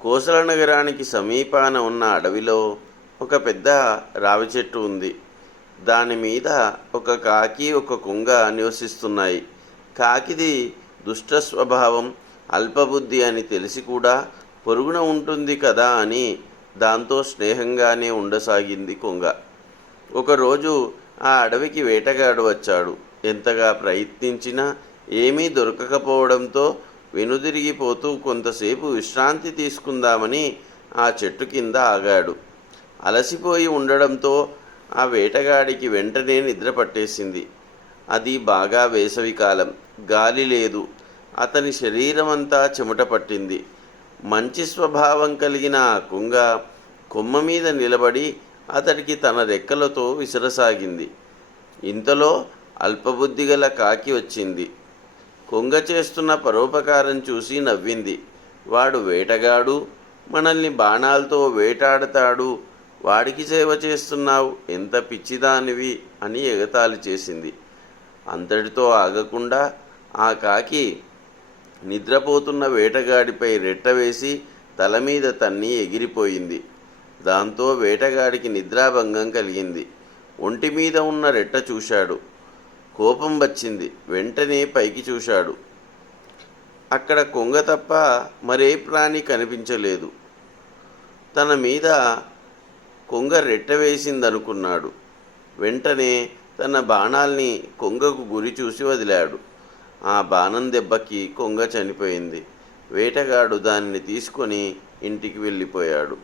కోసల నగరానికి సమీపాన ఉన్న అడవిలో ఒక పెద్ద రావి చెట్టు ఉంది. దాని మీద ఒక కాకి, ఒక కొంగ నివసిస్తున్నాయి. కాకిది దుష్ట స్వభావం, అల్పబుద్ధి అని తెలిసి కూడా పొరుగున ఉంటుంది కదా అని దాంతో స్నేహంగానే ఉండసాగింది కొంగ. ఒకరోజు ఆ అడవికి వేటగాడు వచ్చాడు. ఎంతగా ప్రయత్నించినా ఏమీ దొరకకపోవడంతో వెనుదిరిగిపోతూ కొంతసేపు విశ్రాంతి తీసుకుందామని ఆ చెట్టు కింద ఆగాడు. అలసిపోయి ఉండడంతో ఆ వేటగాడికి వెంటనే నిద్ర పట్టేసింది. అది బాగా వేసవికాలం, గాలి లేదు. అతని శరీరమంతా చెమట పట్టింది. మంచి స్వభావం కలిగిన ఆ కొంగ కొమ్మ మీద నిలబడి అతడికి తన రెక్కలతో విసరసాగింది. ఇంతలో అల్పబుద్ధిగల కాకి వచ్చింది. కొంగ చేస్తున్న పరోపకారం చూసి నవ్వింది. వాడు వేటగాడు, మనల్ని బాణాలతో వేటాడతాడు, వాడికి సేవ చేస్తున్నావు, ఎంత పిచ్చిదానివి అని ఎగతాళి చేసింది. అంతటితో ఆగకుండా ఆ కాకి నిద్రపోతున్న వేటగాడిపై రెట్టవేసి తల మీద తన్ని ఎగిరిపోయింది. దాంతో వేటగాడికి నిద్రాభంగం కలిగింది. ఒంటి మీద ఉన్న రెట్ట చూశాడు. కోపం వచ్చింది. వెంటనే పైకి చూశాడు. అక్కడ కొంగ తప్ప మరే ప్రాణి కనిపించలేదు. తన మీద కొంగ రెట్ట వేసిందనుకున్నాడు. వెంటనే తన బాణాల్ని కొంగకు గురి చూసి వదిలాడు. ఆ బాణం దెబ్బకి కొంగ చనిపోయింది. వేటగాడు దానిని తీసుకొని ఇంటికి వెళ్ళిపోయాడు.